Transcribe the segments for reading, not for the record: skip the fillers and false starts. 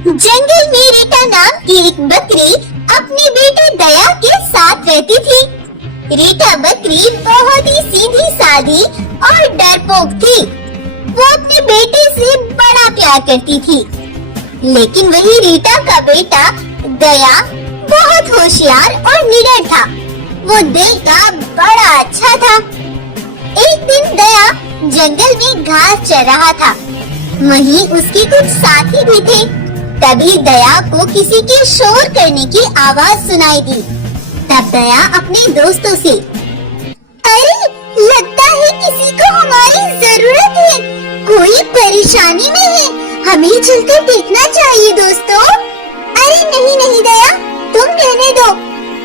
जंगल में रीटा नाम की एक बकरी अपने बेटे दया के साथ रहती थी। रीटा बकरी बहुत ही सीधी सादी और डरपोक थी। वो अपने बेटे से बड़ा प्यार करती थी। लेकिन वही रीटा का बेटा दया बहुत होशियार और निडर था। वो दिल का बड़ा अच्छा था। एक दिन दया जंगल में घास चर रहा था। वहीं उसके कुछ साथी भी थे। तभी दया को किसी के शोर करने की आवाज सुनाई दी। तब दया अपने दोस्तों से, अरे लगता है किसी को हमारी जरूरत है, कोई परेशानी में है, हमें चलकर देखना चाहिए दोस्तों। अरे नहीं नहीं दया, तुम रहने दो,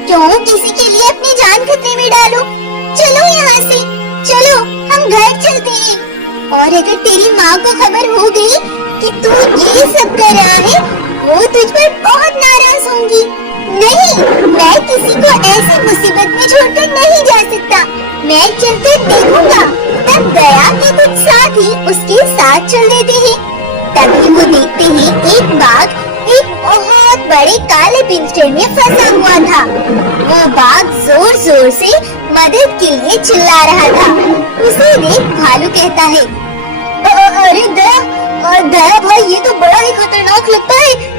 क्यों किसी के लिए अपनी जान खतरे में डालो। चलो यहाँ से, चलो हम घर चलते हैं। और अगर तेरी माँ को खबर हो गई कि तू ये सब कर रहा है, वो तुझ पर बहुत नाराज होंगी। नहीं, मैं किसी को ऐसी मुसीबत में छोड़कर नहीं जा सकता। मैं चलकर देखूंगा। तब दया के कुछ साथी उसके साथ चल देते हैं। तभी वो देखते हैं एक बाघ एक बहुत बड़े काले पिंजरे में फंसा हुआ था। वो बाघ जोर जोर से मदद के लिए चिल्ला रहा था। उसे देख भालू कहता है, अरे दया भाई, ये तो बड़ा ही खतरनाक लगता है।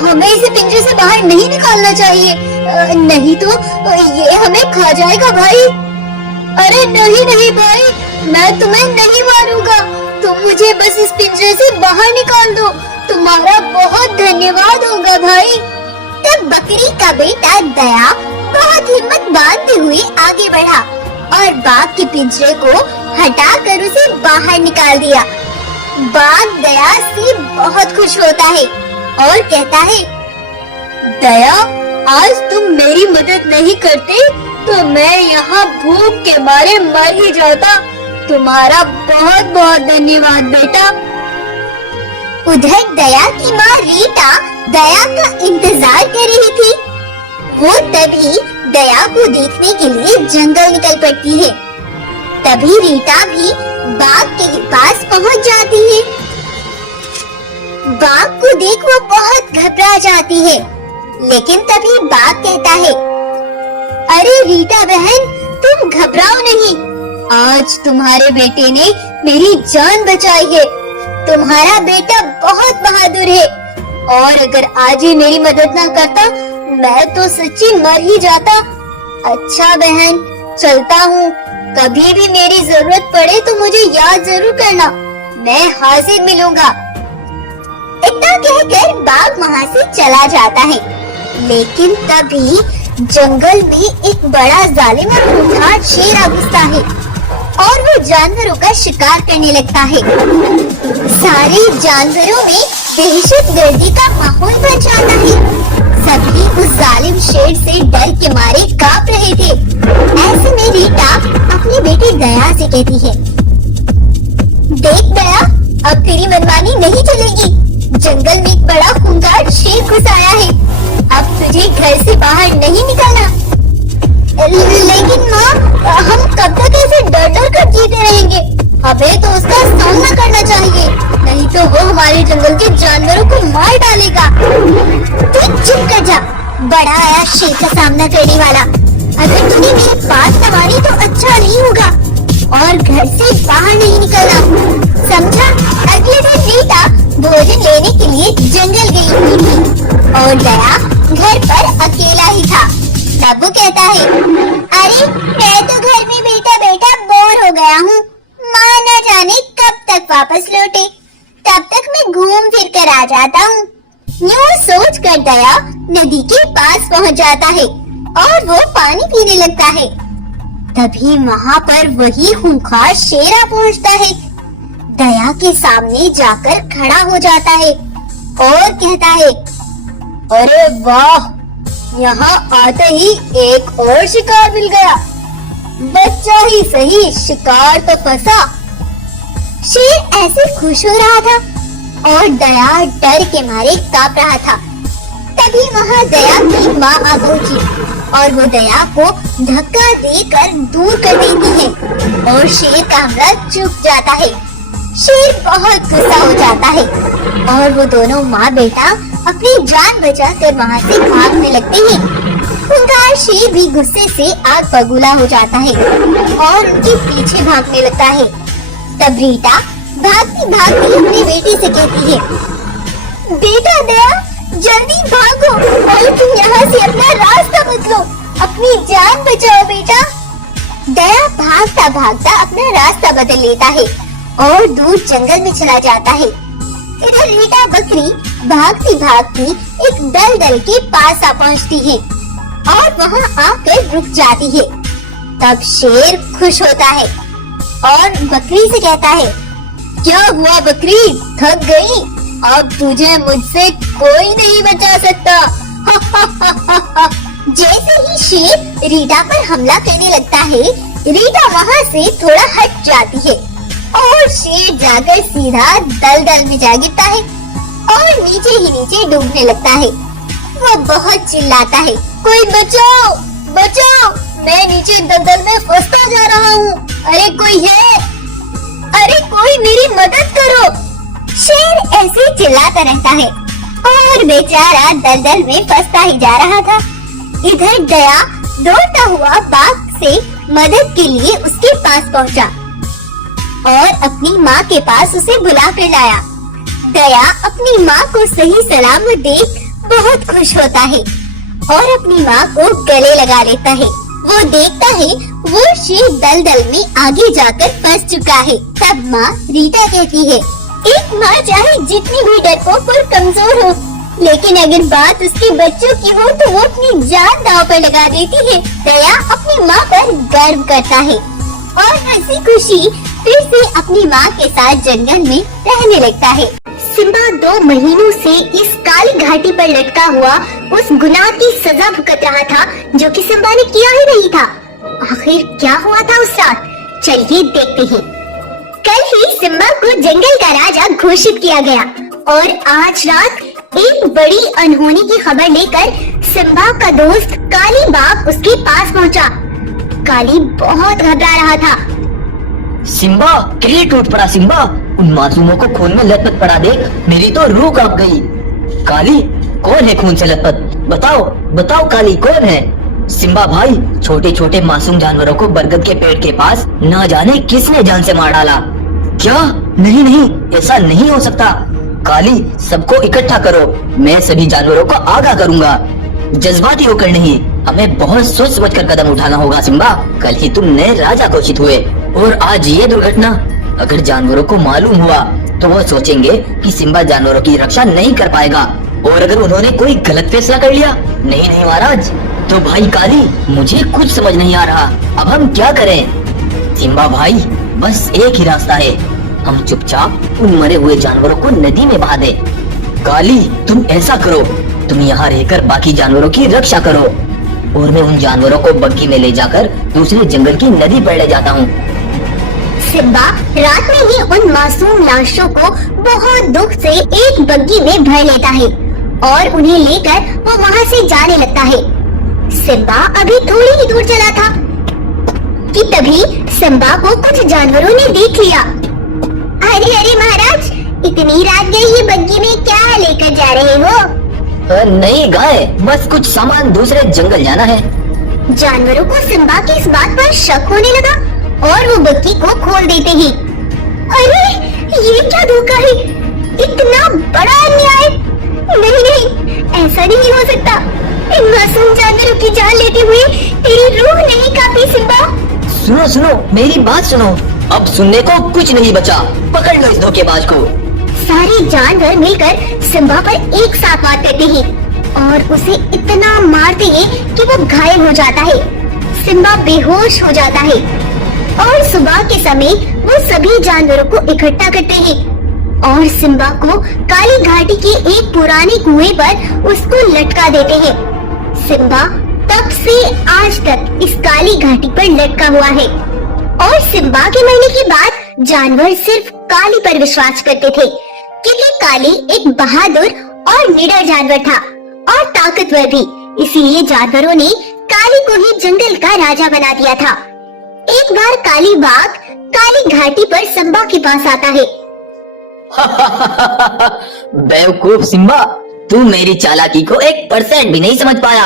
हमें इसे पिंजरे से बाहर नहीं निकालना चाहिए, नहीं तो ये हमें खा जाएगा भाई। अरे नहीं नहीं भाई, मैं तुम्हें नहीं मारूंगा, तुम मुझे बस इस पिंजरे से बाहर निकाल दो, तुम्हारा बहुत धन्यवाद होगा भाई। तब बकरी का बेटा दया बहुत हिम्मत बांधते हुए आगे बढ़ा और बाघ के पिंजरे को हटाकर उसे बाहर निकाल दिया। बाघ दया से बहुत खुश होता है और कहता है, दया, आज तुम मेरी मदद नहीं करते तो मैं यहाँ भूख के मारे मर ही जाता। तुम्हारा बहुत बहुत धन्यवाद बेटा। उधर दया की माँ रीटा दया का इंतजार कर रही थी। वो तभी दया को देखने के लिए जंगल निकल पड़ती है। तभी रीटा भी बाघ के पास पहुँच जाती है। बाघ को देख वो बहुत घबरा जाती है। लेकिन तभी बाघ कहता है, अरे रीटा बहन, तुम घबराओ नहीं, आज तुम्हारे बेटे ने मेरी जान बचाई है। तुम्हारा बेटा बहुत बहादुर है और अगर आज ही मेरी मदद ना करता मैं तो सच्ची मर ही जाता। अच्छा बहन, चलता हूँ, कभी भी मेरी जरूरत पड़े तो मुझे याद जरूर करना, मैं हाजिर मिलूंगा। इतना कहकर बाघ वहाँ से चला जाता है। लेकिन तभी जंगल में एक बड़ा जालिम और खूंखार शेर आ घुसता है और वो जानवरों का शिकार करने लगता है। सारे जानवरों में दहशतगर्दी का माहौल बन जाता है। सभी उस जालिम शेर से डर के मारे कांप रहे थे। ऐसे में रीटा अपने बेटे दया से कहती है, देख दया, अब तेरी मनमानी नहीं चलेगी। जंगल में एक बड़ा खूंखार शेर घुस आया है, अब तुझे घर से बाहर नहीं निकलना। लेकिन माँ, हम कब तक ऐसे डर डर कर जीते रहेंगे? हमें तो उसका सामना करना चाहिए, नहीं तो वो हमारे जंगल के जानवरों को मार डालेगा। तू चुप कर जा, बड़ा आया शेर का सामना करने वाला। अगर तूने मेरी बात न मानी तो अच्छा नहीं होगा और घर से बाहर नहीं निकलना, समझा? अगले दिन रीटा भोजन लेने के लिए जंगल गई हुई थी और दया घर पर अकेला ही था। तब वो कहता है, अरे मैं तो घर में बैठा बैठा बोर हो गया हूँ, माँ न जाने कब तक वापस लौटे, तब तक मैं घूम फिर कर आ जाता हूँ। यूँ सोच कर दया नदी के पास पहुँच जाता है और वो पानी पीने लगता है। तभी वहाँ पर वही खूंखार शेर आ पहुँचता है। दया के सामने जाकर खड़ा हो जाता है और कहता है, अरे वाह, यहाँ आते ही एक और शिकार मिल गया। बच्चा ही सही, शिकार तो फंसा। शेर ऐसे खुश हो रहा था और दया डर के मारे कांप रहा था। तभी वहाँ दया की माँ आ पहुंची और वो दया को धक्का देकर दूर कर देती है और शेर का हमला चुक जाता है। शेर बहुत गुस्सा हो जाता है और वो दोनों माँ बेटा अपनी जान बचाकर वहाँ से भागने लगते हैं। खूंखार शेर भी गुस्से से आग बबूला हो जाता है और उनके पीछे भागने लगता है। तब रीटा भागती भागती अपनी बेटी से कहती है, बेटा दया, जल्दी भागो और तुम यहाँ से अपना रास्ता बदलो, अपनी जान बचाओ बेटा। दया भागता भागता अपना रास्ता बदल लेता है और दूर जंगल में चला जाता है। इधर रीटा बकरी भागती भागती एक दलदल के पास आ पहुँचती है और वहाँ आकर रुक जाती है। तब शेर खुश होता है और बकरी से कहता है, क्या हुआ बकरी, थक गई? अब तुझे मुझसे कोई नहीं बचा सकता। जैसे ही शेर रीटा पर हमला करने लगता है, रीटा वहाँ से थोड़ा हट जाती है और शेर जाकर सीधा दलदल में जा गिरता है और नीचे ही नीचे डूबने लगता है। वो बहुत चिल्लाता है, कोई बचाओ बचाओ, मैं नीचे दलदल में फंसता जा रहा हूँ, अरे कोई है, अरे कोई मेरी मदद करो। शेर ऐसे चिल्लाता रहता है और बेचारा दलदल में फंसता ही जा रहा था। इधर दया दौड़ता हुआ बाघ से मदद के लिए उसके पास पहुंचा और अपनी माँ के पास उसे बुला कर लाया। दया अपनी माँ को सही सलामत देख बहुत खुश होता है और अपनी माँ को गले लगा लेता है। वो देखता है वो शेर दलदल में आगे जाकर फंस चुका है। तब माँ रीटा कहती है, एक माँ चाहे जितनी भी डरपोक और कमजोर हो, लेकिन अगर बात उसके बच्चों की हो तो वो अपनी जान दांव पर लगा देती है। दया अपनी माँ पर गर्व करता है और हंसी खुशी फिर से अपनी माँ के साथ जंगल में रहने लगता है। सिम्बा 2 महीनों से इस काली घाटी पर लटका हुआ उस गुनाह की सजा भुगत रहा था जो कि सिम्बा ने किया ही नहीं था। आखिर क्या हुआ था उस रात, चलिए देखते हैं। कल ही सिम्बा को जंगल का राजा घोषित किया गया और आज रात एक बड़ी अनहोनी की खबर लेकर सिम्बा का दोस्त काली बाघ उसके पास पहुंचा। काली बहुत घबरा रहा था। सिम्बा, क्या टूट पड़ा सिम्बा, उन मासूमों को खून में लथपथ पड़ा देख मेरी तो रूह कांप गई। काली, कौन है खून से लथपथ, बताओ बताओ काली, कौन है? सिम्बा भाई, छोटे छोटे मासूम जानवरों को बरगद के पेड़ के पास ना जाने किसने जान से मार डाला। क्या? नहीं नहीं, ऐसा नहीं हो सकता। काली, सबको इकट्ठा करो, मैं सभी जानवरों को आगाह करूंगा। जज्बाती होकर नहीं, हमें बहुत सोच समझ कर कदम उठाना होगा सिम्बा। कल ही तुम नए राजा घोषित हुए और आज ये दुर्घटना। अगर जानवरों को मालूम हुआ तो वो सोचेंगे कि सिम्बा जानवरों की रक्षा नहीं कर पाएगा, और अगर उन्होंने कोई गलत फैसला कर लिया, नहीं नहीं महाराज, तो भाई काली, मुझे कुछ समझ नहीं आ रहा, अब हम क्या करें? सिम्बा भाई, बस एक ही रास्ता है, हम चुपचाप उन मरे हुए जानवरों को नदी में बहा दे। काली, तुम ऐसा करो, तुम यहाँ रहकर बाकी जानवरों की रक्षा करो और मैं उन जानवरों को बग्गी में ले जाकर दूसरे जंगल की नदी पर ले जाता हूँ। सिम्बा रात में ही उन मासूम लाशों को बहुत दुख से एक बग्गी में भर लेता है और उन्हें लेकर वो वहाँ से जाने लगता है। सिम्बा अभी थोड़ी ही दूर चला था कि तभी सिम्बा को कुछ जानवरों ने देख लिया। अरे अरे महाराज, इतनी रात गई ये बग्गी में क्या लेकर जा रहे हो? नहीं गाय, बस कुछ सामान दूसरे जंगल जाना है। जानवरों को सिम्बा की इस बात पर शक होने लगा और वो बग्गी को खोल देते हैं। अरे ये क्या धोखा है, इतना बड़ा अन्याय! नहीं नहीं, ऐसा नहीं हो सकता। इन मासूम जानवरों की जान लेते हुए तेरी रूह नहीं कांपी सिम्बा। सुनो सुनो, मेरी बात सुनो, अब सुनने को कुछ नहीं बचा, पकड़ लो इस धोखेबाज को। सारे जानवर मिलकर सिम्बा पर एक साथ वार करते हैं और उसे इतना मारते हैं कि वो घायल हो जाता है। सिम्बा बेहोश हो जाता है और सुबह के समय वो सभी जानवरों को इकट्ठा करते हैं और सिम्बा को काली घाटी के एक पुराने कुएं पर उसको लटका देते हैं। सिम्बा तब से आज तक इस काली घाटी पर लटका हुआ है और सिम्बा के मरने के बाद जानवर सिर्फ काली पर विश्वास करते थे, क्योंकि काली एक बहादुर और निडर जानवर था और ताकतवर भी। इसीलिए जानवरों ने काली को ही जंगल का राजा बना दिया था। एक बार काली बाघ काली घाटी पर सिम्बा के पास आता है। बेवकूफ सिम्बा, तू मेरी चालाकी को 1% भी नहीं समझ पाया।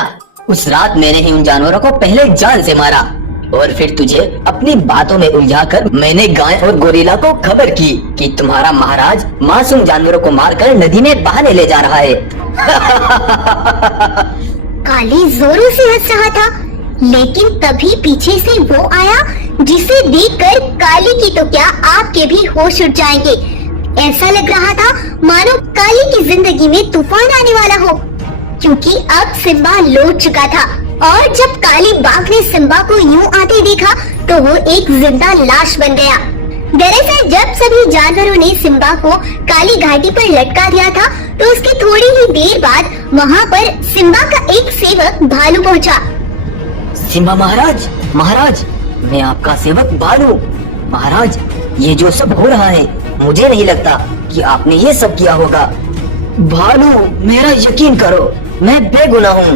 उस रात मैंने ही उन जानवरों को पहले जान से मारा और फिर तुझे अपनी बातों में उलझाकर मैंने गाय और गोरिल्ला को खबर की कि तुम्हारा महाराज मासूम जानवरों को मारकर नदी में बहाने ले जा रहा है। काली जोरों से हंस रहा था, लेकिन तभी पीछे से वो आया जिसे देखकर काली की तो क्या आपके भी होश उड़ जाएंगे। ऐसा लग रहा था मानो काली की जिंदगी में तूफान आने वाला हो, क्योंकि अब सिम्बा लौट चुका था और जब काली बाघ ने सिम्बा को यूं आते देखा तो वो एक जिंदा लाश बन गया। दरअसल जब सभी जानवरों ने सिम्बा को काली घाटी पर लटका दिया था तो उसके थोड़ी ही देर बाद वहाँ पर सिम्बा का एक सेवक भालू पहुँचा। सिम्बा महाराज, महाराज मैं आपका सेवक भालू। महाराज ये जो सब हो रहा है मुझे नहीं लगता कि आपने ये सब किया होगा। भालू मेरा यकीन करो, मैं बेगुनाह हूँ।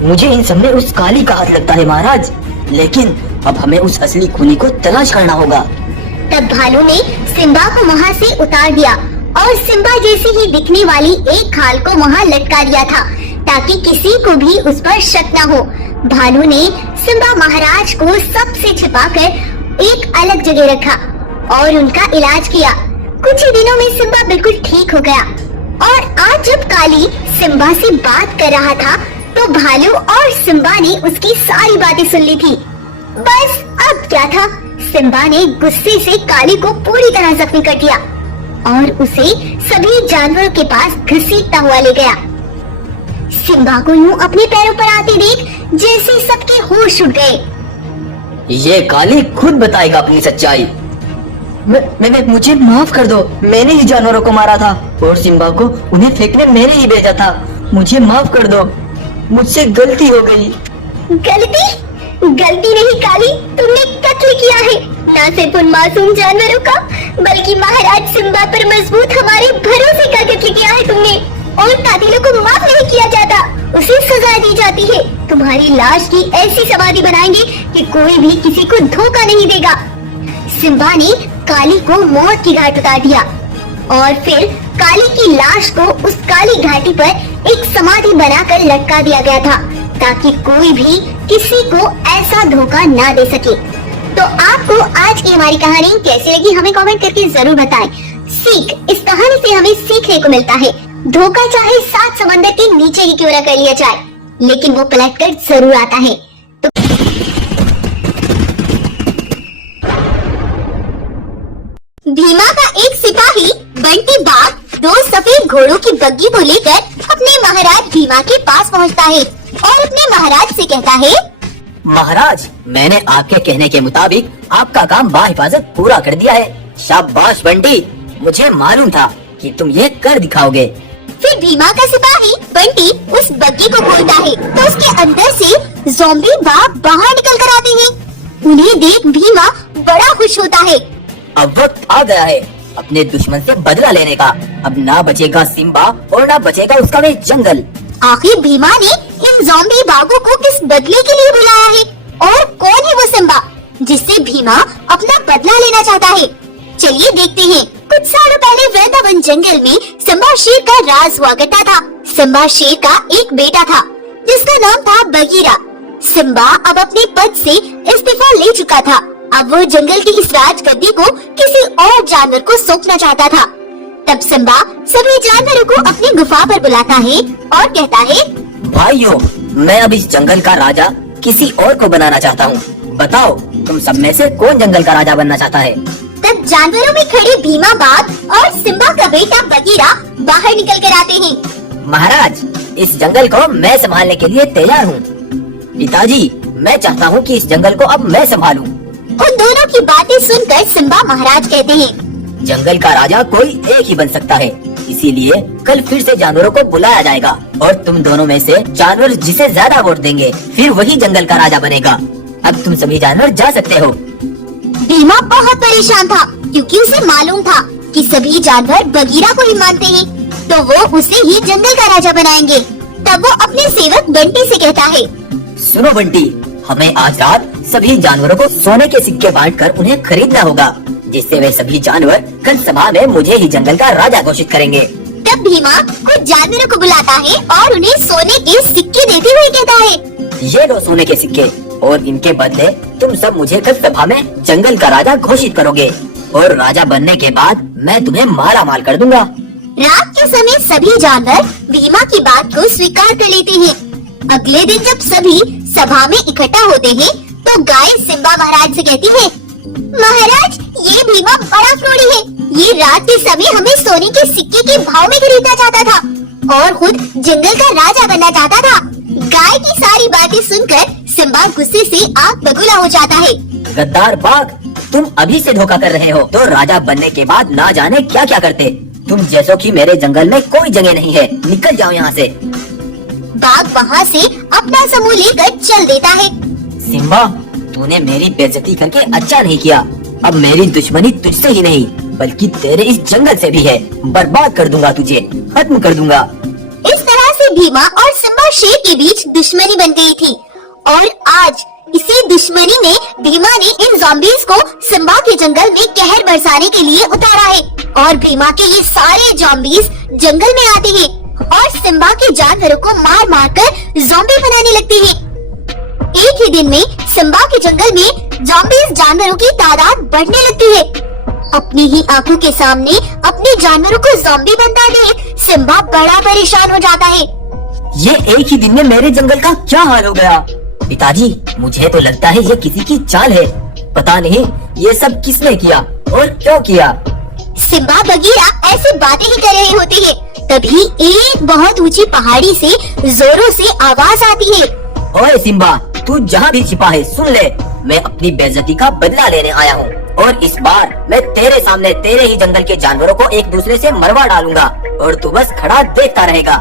मुझे इन सब में उस काली का हाथ लगता है महाराज, लेकिन अब हमें उस असली खूनी को तलाश करना होगा। तब भालू ने सिम्बा को वहाँ से उतार दिया और सिम्बा जैसी ही दिखने वाली एक खाल को वहाँ लटका दिया था ताकि किसी को भी उस पर शक न हो। भालू ने सिम्बा महाराज को सबसे छिपाकर एक अलग जगह रखा और उनका इलाज किया। कुछ ही दिनों में सिम्बा बिल्कुल ठीक हो गया और आज जब काली सिम्बा से बात कर रहा था तो भालू और सिम्बा ने उसकी सारी बातें सुन ली थी। बस अब क्या था, सिम्बा ने गुस्से से काली को पूरी तरह जख्मी कर दिया और उसे सभी जानवरों के पास घसीटता हुआ ले गया। सिम्बा को यूं अपने पैरों पर आते देख जैसे सबके होश उड़ गए। ये काली खुद बताएगा अपनी सच्चाई। मुझे माफ कर दो, मैंने ही जानवरों को मारा था और सिम्बा को उन्हें फेंकने मैंने ही भेजा था। मुझे माफ कर दो, मुझसे गलती हो गई। गलती? गलती नहीं काली, तुमने कत्ल किया है, न सिर्फ उन मासूम जानवरों का बल्कि महाराज सिम्बा पर मजबूत हमारे भरोसे का कत्ल किया है तुमने। और कातिलों को माफ नहीं किया जाता, उसे सजा दी जाती है। तुम्हारी लाश की ऐसी समाधि बनाएंगे कि कोई भी किसी को धोखा नहीं देगा। सिम्बा ने काली को मौत की घाट उतार दिया और फिर काली की लाश को उस काली घाटी पर एक समाधि बनाकर लटका दिया गया था ताकि कोई भी किसी को ऐसा धोखा ना दे सके। तो आपको आज की हमारी कहानी कैसी लगी हमें कमेंट करके जरूर बताएं। सीख, इस कहानी से हमें सीखने को मिलता है, धोखा चाहे 7 समंदर के नीचे ही क्यों न कर लिया जाए, लेकिन वो पलट कर जरूर आता है। तो भीमा का एक सिपाही बंटी बाघ 2 सफेद घोड़ों की बग्गी को लेकर अपने महाराज भीमा के पास पहुंचता है और अपने महाराज से कहता है, महाराज मैंने आपके कहने के मुताबिक आपका काम बाहिफाजत पूरा कर दिया है। शाबाश बंटी, मुझे मालूम था कि तुम ये कर दिखाओगे। फिर भीमा का सिपाही बंटी उस बग्गी को खोलता है तो उसके अंदर से ज़ॉम्बी बाघ बाहर निकल कर आते हैं। उन्हें देख भीमा बड़ा खुश होता है। अब वक्त आ गया है अपने दुश्मन से बदला लेने का। अब ना बचेगा सिम्बा और ना बचेगा उसका वे जंगल। आखिर भीमा ने इन ज़ॉम्बी बाघों को किस बदले के लिए बुलाया है और कौन है वो सिम्बा जिससे भीमा अपना बदला लेना चाहता है? चलिए देखते हैं। कुछ सालों पहले वृंदावन जंगल में सिम्बा शेर का राज हुआ करता था। सिम्बा शेर का एक बेटा था जिसका नाम था बगीरा। सिम्बा अब अपने पद से इस्तीफा ले चुका था। अब वो जंगल की इस राज गद्दी को किसी और जानवर को सौंपना चाहता था। तब सिम्बा सभी जानवरों को अपनी गुफा पर बुलाता है और कहता है, भाइयों मैं अब इस जंगल का राजा किसी और को बनाना चाहता हूँ। बताओ तुम सब में से कौन जंगल का राजा बनना चाहता है? तब जानवरों में खड़े भीमा बाघ और सिम्बा का बेटा बगीरा बाहर निकल कर आते हैं। महाराज इस जंगल को मैं संभालने के लिए तैयार हूँ। पिताजी मैं चाहता हूँ कि इस जंगल को अब मैं संभालूं। उन दोनों की बातें सुनकर सिम्बा महाराज कहते हैं, जंगल का राजा कोई एक ही बन सकता है, इसीलिए कल फिर से जानवरों को बुलाया जाएगा और तुम दोनों में से जानवर जिसे ज्यादा वोट देंगे फिर वही जंगल का राजा बनेगा। अब तुम सभी जानवर जा सकते हो। भीमा बहुत परेशान था क्योंकि उसे मालूम था कि सभी जानवर बगीरा को ही मानते हैं, तो वो उसे ही जंगल का राजा बनाएंगे। तब वो अपने सेवक बंटी से कहता है, सुनो बंटी, हमें आज रात सभी जानवरों को सोने के सिक्के बांटकर उन्हें खरीदना होगा, जिससे वे सभी जानवर कल सभा में मुझे ही जंगल का राजा घोषित करेंगे। तब भीमा कुछ जानवरों को बुलाता है और उन्हें सोने के सिक्के देते हुए कहता है, ये लो सोने के सिक्के, और इनके बदले तुम सब मुझे कल सभा में जंगल का राजा घोषित करोगे, और राजा बनने के बाद मैं तुम्हें माला माल कर दूंगा। रात के समय सभी जानवर भीमा की बात को स्वीकार कर लेते हैं। अगले दिन जब सभी सभा में इकट्ठा होते हैं तो गाय सिम्बा महाराज से कहती है, महाराज ये भीमा बड़ा फ्रोडी है। ये रात के समय हमें सोने के सिक्के के भाव में खरीदना चाहता था और खुद जंगल का राजा बनना चाहता था। गाय की सारी बातें सुनकर सिम्बा गुस्से से आग बबूला हो जाता है। गद्दार बाघ, तुम अभी से धोखा कर रहे हो तो राजा बनने के बाद ना जाने क्या क्या करते। तुम जैसों की मेरे जंगल में कोई जगह नहीं है, निकल जाओ यहाँ से। बाघ वहाँ से अपना समूह लेकर चल देता है। सिम्बा, तूने मेरी बेइज्जती करके अच्छा नहीं किया। अब मेरी दुश्मनी तुझसे ही नहीं बल्कि तेरे इस जंगल से भी है। बर्बाद कर दूंगा तुझे, खत्म कर दूंगा। इस तरह से भीमा और सिम्बा शेर के बीच दुश्मनी बन गई थी और आज इसी दुश्मनी में भीमा ने इन ज़ॉम्बीज़ को सिम्बा के जंगल में कहर बरसाने के लिए उतारा है और भीमा के ये सारे ज़ॉम्बीज़ जंगल में आते हैं और सिम्बा के जानवरों को मार मार कर ज़ॉम्बी बनाने लगते हैं। एक ही दिन में सिम्बा के जंगल में ज़ॉम्बीज़ जानवरों की तादाद बढ़ने लगती है। अपनी ही आंखों के सामने अपने जानवरों को ज़ॉम्बी बनता देख सिम्बा बड़ा परेशान हो जाता है। ये एक ही दिन में मेरे जंगल का क्या हाल हो गया? पिताजी, मुझे तो लगता है ये किसी की चाल है। पता नहीं ये सब किसने किया और क्यों किया। सिम्बा बगीरा ऐसी बातें ही कर रहे होते हैं, तभी एक बहुत ऊंची पहाड़ी से जोरों से आवाज आती है। ओए सिम्बा, तू जहाँ भी छिपा है सुन ले, मैं अपनी बेइज्जती का बदला लेने आया हूँ और इस बार मैं तेरे सामने तेरे ही जंगल के जानवरों को एक दूसरे से मरवा डालूंगा और तू बस खड़ा देखता रहेगा।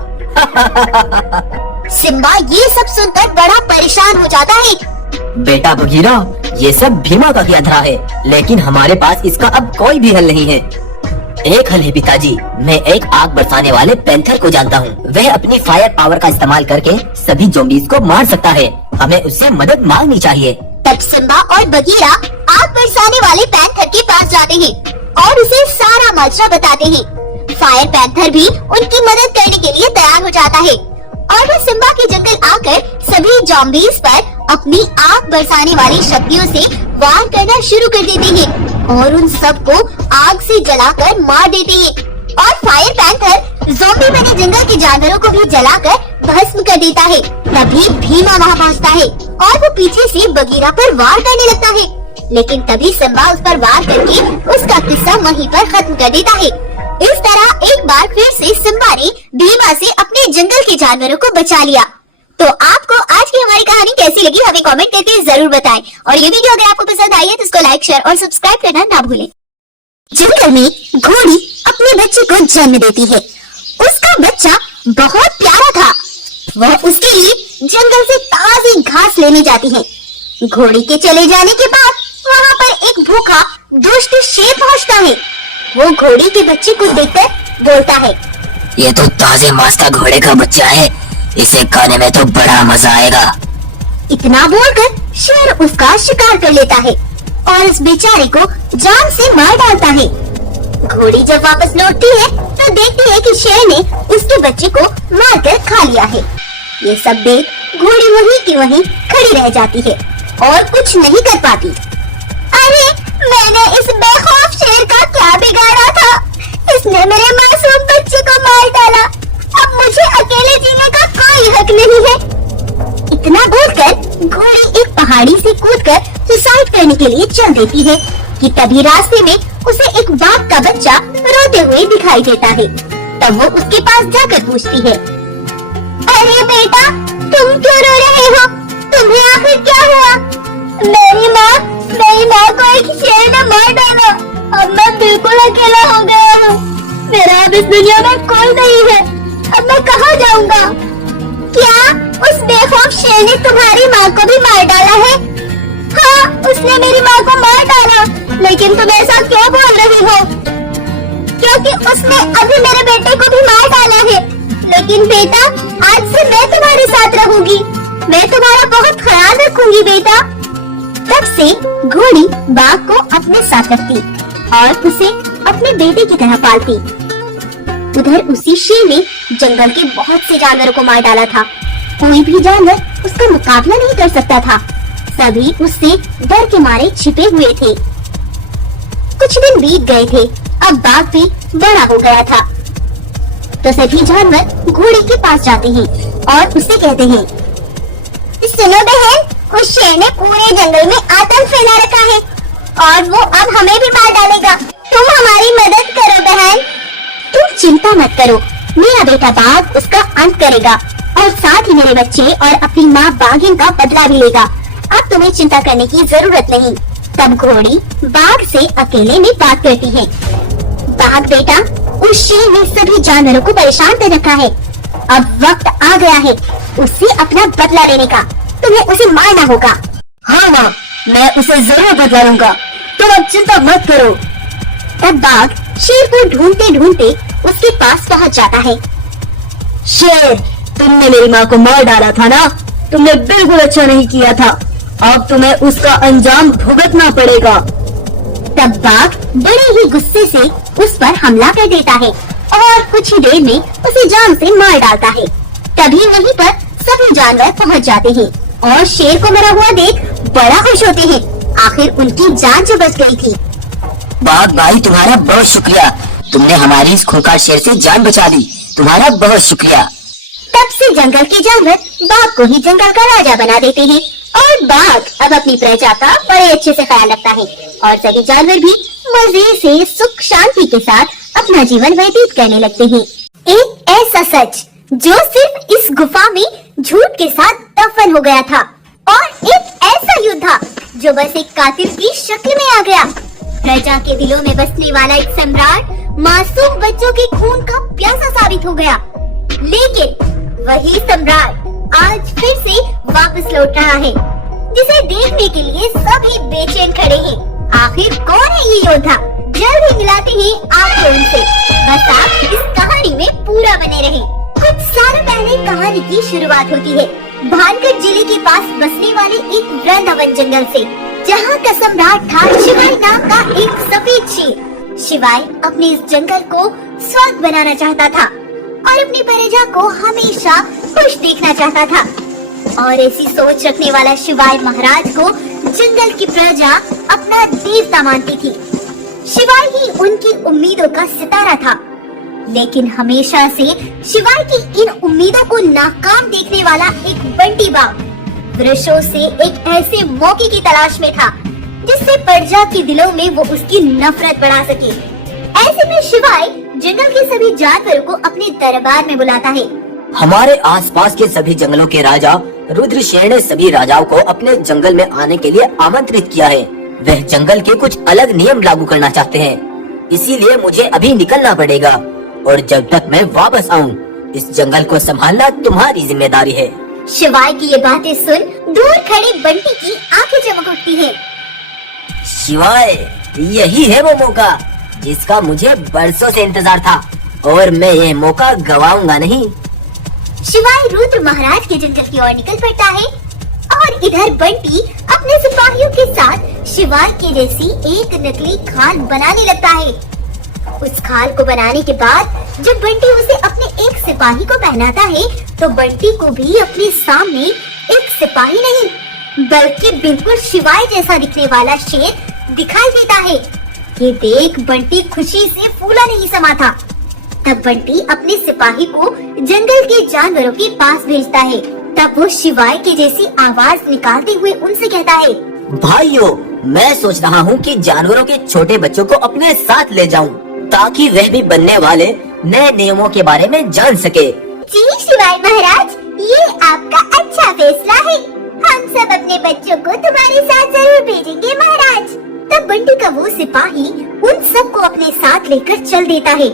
सिम्बा ये सब सुनकर बड़ा परेशान हो जाता है। बेटा बगीरा, ये सब भीमा का किया धरा है, लेकिन हमारे पास इसका अब कोई भी हल नहीं है। एक हल है पिताजी, मैं एक आग बरसाने वाले पैंथर को जानता हूँ। वह अपनी फायर पावर का इस्तेमाल करके सभी ज़ॉम्बीज़ को मार सकता है। हमें उससे मदद मांगनी चाहिए। तब सिम्बा और बगीरा आग बरसाने वाले पैंथर के पास जाते हैं और उसे सारा माजरा बताते हैं। फायर पैंथर भी उनकी मदद करने के लिए तैयार हो जाता है और वो सिम्बा के जंगल आकर सभी ज़ॉम्बीज़ पर अपनी आग बरसाने वाली शक्तियों से वार करना शुरू कर देते हैं और उन सबको आग से जलाकर मार देते हैं और फायर पैंथर ज़ॉम्बी बने जंगल के जानवरों को भी जलाकर भस्म कर देता है। तभी भीमा वहाँ पहुँचता है और वो पीछे से बगीरा पर वार करने लगता है, लेकिन तभी सिम्बा उस पर वार करके उसका किस्सा वहीं पर खत्म कर देता है। इस तरह एक बार फिर से सिम्बा ने भीमा से अपने जंगल के जानवरों को बचा लिया। तो आपको आज की हमारी कहानी कैसी लगी हमें कमेंट करके जरूर बताएं और ये वीडियो अगर आपको पसंद आई है तो इसको लाइक, शेयर और सब्सक्राइब करना ना भूलें। जंगल में घोड़ी अपने बच्चे को जन्म देती है। उसका बच्चा बहुत प्यारा था। वह उसके लिए जंगल से ताजी घास लेने जाती है। घोड़ी के चले जाने के बाद वहाँ पर एक भूखा दुष्ट शेर पहुँचता है। वो घोड़ी के बच्चे को देखकर बोलता है, ये तो ताजे मांस का घोड़े का बच्चा है, इसे खाने में तो बड़ा मजा आएगा। इतना बोलकर शेर उसका शिकार कर लेता है और उस बेचारे को जान से मार डालता है। घोड़ी जब वापस लौटती है तो देखती है कि शेर ने उसके बच्चे को मारकर खा लिया है। ये सब देख घोड़ी वहीं की वहीं खड़ी रह जाती है और कुछ नहीं कर पाती। अरे मैंने इस बेखौफ शेर का क्या बिगाड़ा था? इसने मेरे मासूम बच्चे को मार डाला। अब मुझे अकेले जीने का कोई हक नहीं है। इतना बोलकर घोड़ी एक पहाड़ी से कूदकर सुसाइड करने के लिए चल देती है कि तभी रास्ते में उसे एक बाघ का बच्चा रोते हुए दिखाई देता है। तब वो उसके पास जाकर पूछती है, अरे बेटा, तुम क्यों रो रहे हो? तुम्हें आखिर क्या हुआ? मेरी माँ को एक शेर ने मार डाला। अब मैं बिल्कुल अकेला हो गया हूँ। मेरा अब इस दुनिया में कोई नहीं है। अब मैं कहाँ जाऊँगा? क्या उस बेखौफ शेर ने तुम्हारी माँ को भी मार डाला है? हाँ, उसने मेरी माँ को मार डाला। लेकिन तुम ऐसा क्यों बोल रही हो? क्योंकि उसने अभी मेरे बेटे को भी मार डाला है। लेकिन बेटा, आज से मैं तुम्हारे साथ रहूंगी। मैं तुम्हारा बहुत ख्याल रखूंगी बेटा। तब से घोड़ी बाघ को अपने साथ रखती और उसे अपने बेटे की तरह पालती। उधर उसी शेर ने जंगल के बहुत से जानवरों को मार डाला था। कोई भी जानवर उसका मुकाबला नहीं कर सकता था। सभी उससे डर के मारे छिपे हुए थे। कुछ दिन बीत गए थे। अब बाघ भी बड़ा हो गया था। तो सभी जानवर घोड़े के पास जाते हैं और उससे कहते हैं, सुनो बहन, उस शेर ने पूरे जंगल में आतंक फैला रखा है और वो अब हमें भी मार डालेगा। तुम हमारी मदद करो बहन। तुम चिंता मत करो, मेरा बेटा बाघ उसका अंत करेगा और साथ ही मेरे बच्चे और अपनी माँ बाघिन का बदला भी लेगा। अब तुम्हें चिंता करने की जरूरत नहीं। तब घोड़ी बाघ से अकेले में बात करती है। बाघ बेटा, उस शेर ने सभी जानवरों को परेशान कर रखा है। अब वक्त आ गया है उससे अपना बदला लेने का। तुम्हें उसे मारना होगा। हाँ माँ, मैं उसे जरूर बदला लूंगा। तुम अब चिंता मत करो। तब बाघ शेर को ढूंढते ढूंढते उसके पास पहुंच जाता है। शेर, तुमने मेरी माँ को मार डाला था ना? तुमने बिल्कुल अच्छा नहीं किया था। अब तुम्हें उसका अंजाम भुगतना पड़ेगा। तब बाघ बड़े ही गुस्से से उस पर हमला कर देता है और कुछ ही देर में उसे जान से मार डालता है। तभी वहीं पर सभी जानवर पहुंच जाते हैं और शेर को मरा हुआ देख बड़ा खुश होते हैं। आखिर उनकी जान जो बच गई थी। बाघ भाई, तुम्हारा बहुत शुक्रिया। तुमने हमारी इस खूंखार शेर से जान बचा दी। तुम्हारा बहुत शुक्रिया। तब से जंगल के जानवर बाघ को ही जंगल का राजा बना देते हैं और बाघ अब अपनी प्रजा का बड़े अच्छे से ख्याल रखता है और सभी जानवर भी मजे से सुख शांति के साथ अपना जीवन व्यतीत करने लगते हैं। एक ऐसा सच जो सिर्फ इस गुफा में झूठ के साथ दफन हो गया था और एक ऐसा योद्धा जो बस एक कातिल की शक्ल में आ गया। प्रजा के दिलों में बसने वाला एक सम्राट मासूम बच्चों के खून का प्यासा साबित हो गया। लेकिन वही सम्राट आज फिर से वापस लौट रहा है, जिसे देखने के लिए सभी बेचैन खड़े हैं। आखिर कौन है ये योद्धा? जल्द ही मिलाते हैं आपको उनसे। बस आप इस कहानी में पूरा बने रहें। कुछ सालों पहले कहानी की शुरुआत होती है भानगढ़ जिले के पास बसने वाले एक वृंदावन जंगल से, जहाँ का सम्राट था शिवाई नाम का एक सफेद शेर। शिवाई अपने इस जंगल को स्वर्ग बनाना चाहता था और अपनी प्रजा को हमेशा खुश देखना चाहता था। और ऐसी सोच रखने वाला शिवाई महाराज को जंगल की प्रजा अपना देवता मानती थी। शिवाई ही उनकी उम्मीदों का सितारा था। लेकिन हमेशा से शिवाई की इन उम्मीदों को नाकाम देखने वाला एक बंटी बाघ वृक्षों से एक ऐसे मौके की तलाश में था जिससे प्रजा के दिलों में वो उसकी नफरत बढ़ा सके। ऐसे में शिवाई जंगल के सभी जानवरों को अपने दरबार में बुलाता है। हमारे आसपास के सभी जंगलों के राजा रुद्र शेर ने सभी राजाओं को अपने जंगल में आने के लिए आमंत्रित किया है। वह जंगल के कुछ अलग नियम लागू करना चाहते हैं, इसीलिए मुझे अभी निकलना पड़ेगा और जब तक मैं वापस आऊं, इस जंगल को संभालना तुम्हारी जिम्मेदारी है। शिवाई की ये बातें सुन दूर खड़े बंटी की आंखें चमक उठती हैं। शिवाय, यही है वो मौका जिसका मुझे बरसों से इंतजार था और मैं ये मौका गवाऊंगा नहीं। शिवाई रुद्र महाराज के जंगल की ओर निकल पड़ता है और इधर बंटी अपने सिपाहियों के साथ शिवाई के जैसी एक नकली खाल बनाने लगता है। उस खाल को बनाने के बाद जब बंटी उसे अपने एक सिपाही को पहनाता है तो बंटी को भी अपने सामने एक सिपाही नहीं बल्कि बिल्कुल शिवाई जैसा दिखने वाला शेर दिखाई देता है। ये देख बंटी खुशी से फूला नहीं समा था। तब बंटी अपने सिपाही को जंगल के जानवरों के पास भेजता है। तब वो शिवाई के जैसी आवाज निकालते हुए उनसे कहता है, भाइयों, मैं सोच रहा हूँ कि जानवरों के छोटे बच्चों को अपने साथ ले जाऊं ताकि वह भी बनने वाले नए नियमों के बारे में जान सके। जी शिवाई महाराज, ये आपका अच्छा फैसला है। हम सब अपने बच्चों को तुम्हारे साथ जरूर भेजेंगे महाराज। तब बंटी का वो सिपाही उन सबको अपने साथ लेकर चल देता है।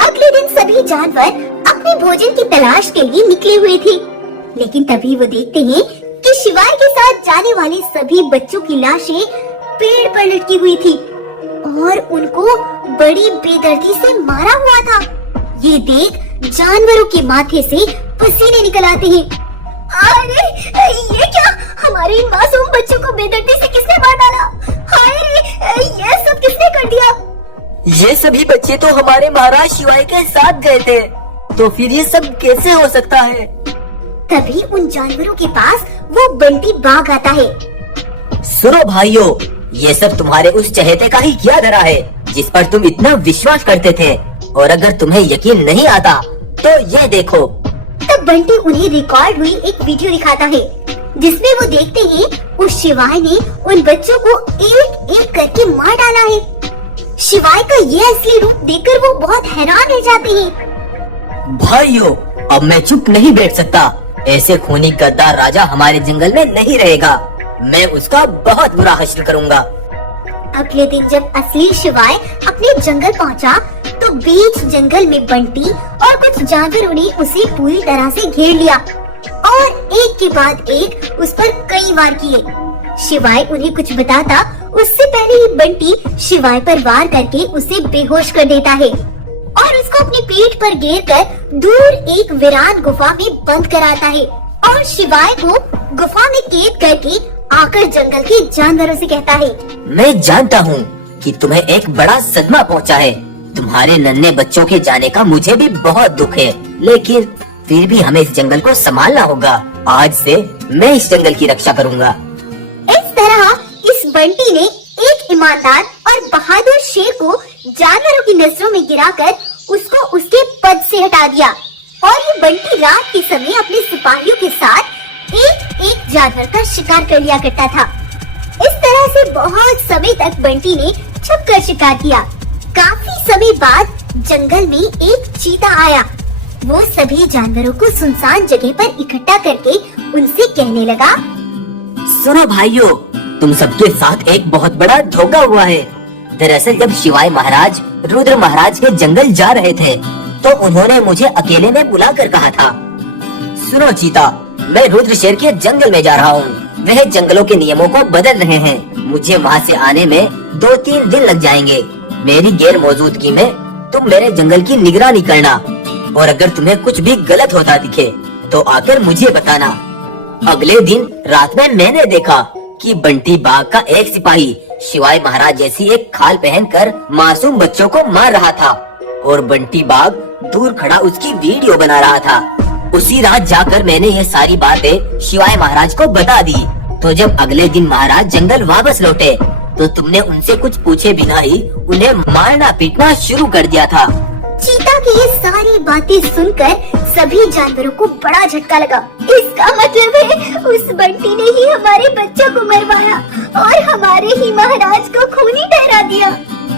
अगले दिन सभी जानवर अपने भोजन की तलाश के लिए निकले हुए थे, लेकिन तभी वो देखते हैं कि शिवाई के साथ जाने वाले सभी बच्चों की लाशें पेड़ पर लटकी हुई थी और उनको बड़ी बेदर्दी से मारा हुआ था। ये देख जानवरों के माथे से पसीने निकल आते हैं। अरे ये क्या, हमारे मासूम बच्चों को बेदर्दी से किसने मार डाला? हाय रे, ये सब किसने कर दिया? ये सभी बच्चे तो हमारे महाराज शिवाय के साथ गए थे, तो फिर ये सब कैसे हो सकता है? तभी उन जानवरों के पास वो बंटी बाघ आता है। सुनो भाइयों, ये सब तुम्हारे उस चहेते का ही किया धरा है जिस पर तुम इतना विश्वास करते थे, और अगर तुम्हें यकीन नहीं आता तो ये देखो। तब बंटी उन्हें रिकॉर्ड हुई एक वीडियो दिखाता है जिसमें वो देखते हैं उस शिवाय ने उन बच्चों को एक एक करके मार डाला है। शिवाय का ये असली रूप देखकर वो बहुत हैरान रह जाते हैं। भाइयों, अब मैं चुप नहीं बैठ सकता। ऐसे खूनी गद्दार राजा हमारे जंगल में नहीं रहेगा। मैं उसका बहुत बुरा हश्र करूंगा। अगले दिन जब असली शिवाय अपने जंगल पहुंचा, तो बीच जंगल में बंटी और कुछ जानवरों ने उसे पूरी तरह से घेर लिया और एक के बाद एक उस पर कई वार किए। शिवाय उन्हें कुछ बताता उससे पहले ही बंटी शिवाय पर वार करके उसे बेहोश कर देता है और उसको अपनी पीठ पर गिर कर दूर एक वीरान गुफा में बंद कराता है और शिवाय को गुफा में कैद करके आकर जंगल के जानवरों से कहता है, मैं जानता हूँ कि तुम्हें एक बड़ा सदमा पहुँचा है। तुम्हारे नन्हे बच्चों के जाने का मुझे भी बहुत दुख है, लेकिन फिर भी हमें इस जंगल को संभालना होगा। आज से मैं इस जंगल की रक्षा करूँगा। इस तरह इस बंटी ने एक ईमानदार और बहादुर शेर को जानवरों की नजरों में गिराकर उसको उसके पद से हटा दिया और ये बंटी रात के समय अपने सिपाहियों के साथ एक एक जानवर का शिकार कर लिया करता था। इस तरह से बहुत समय तक बंटी ने छुपकर शिकार किया। काफी समय बाद जंगल में एक चीता आया। वो सभी जानवरों को सुनसान जगह पर इकट्ठा करके उनसे कहने लगा, सुनो भाइयों, तुम सबके साथ एक बहुत बड़ा धोखा हुआ है। दरअसल जब शिवाय महाराज रुद्र महाराज के जंगल जा रहे थे, तो उन्होंने मुझे अकेले में बुलाकर कहा था, सुनो चीता, मैं रुद्र शेर के जंगल में जा रहा हूँ। वह जंगलों के नियमों को बदल रहे हैं। मुझे वहाँ से आने में 2-3 दिन लग जाएंगे। मेरी गैर मौजूदगी में तुम मेरे जंगल की निगरानी करना, और अगर तुम्हें कुछ भी गलत होता दिखे तो आकर मुझे बताना। अगले दिन रात में मैंने देखा कि बंटी बाघ का एक सिपाही शिवाय महाराज जैसी एक खाल पहनकर मासूम बच्चों को मार रहा था, और बंटी बाघ दूर खड़ा उसकी वीडियो बना रहा था। उसी रात जाकर मैंने ये सारी बातें शिवाय महाराज को बता दी। तो जब अगले दिन महाराज जंगल वापस लौटे, तो तुमने उनसे कुछ पूछे बिना ही उन्हें मारना पीटना शुरू कर दिया था। चीता की ये सारी बातें सुनकर सभी जानवरों को बड़ा झटका लगा। इसका मतलब है उस बंटी ने ही हमारे बच्चों को मरवाया और हमारे ही महाराज को खूनी ठहरा दिया।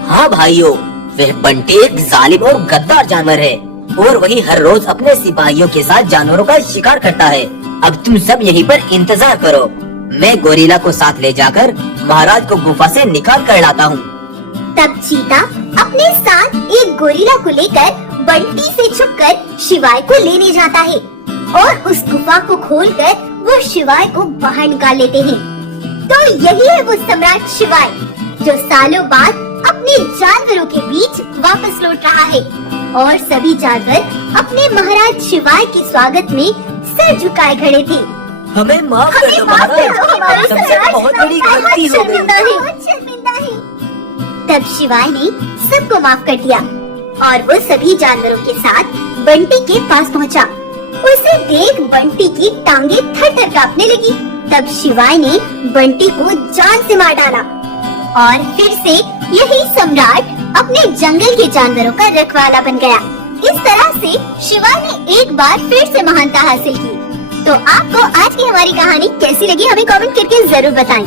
हाँ भाइयों, वह बंटी एक जालिम और गद्दार जानवर है, और वही हर रोज अपने सिपाहियों के साथ जानवरों का शिकार करता है। अब तुम सब यहीं पर इंतजार करो। मैं गोरिल्ला को साथ ले जाकर महाराज को गुफा से निकाल कर लाता हूँ। तब चीता अपने साथ एक गोरिल्ला को लेकर बंटी से छुपकर शिवाय को लेने जाता है और उस गुफा को खोलकर वो शिवाय को बाहर निकाल लेते हैं। तो यही है वो सम्राट शिवाय जो सालों बाद अपने जानवरों के बीच वापस लौट रहा है, और सभी जानवर अपने महाराज शिवाय के स्वागत में सर झुकाए खड़े थे। हमें माफ कर दो महाराज, हमसे बहुत बड़ी गलती हो गई। तब शिवाय ने सबको माफ कर दिया और वो सभी जानवरों के साथ बंटी के पास पहुंचा। उसे देख बंटी की टांगे थर-थर कांपने लगी। तब शिवाय ने बंटी को जान से मार डाला और फिर से यही सम्राट अपने जंगल के जानवरों का रखवाला बन गया। इस तरह से शिवाय ने एक बार फिर से महानता हासिल की। तो आपको आज की हमारी कहानी कैसी लगी, हमें कमेंट करके जरूर बताएं।